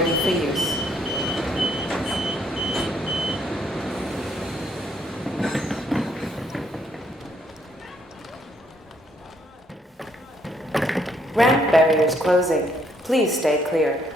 ready for use. Ramp barriers closing. Please stay clear.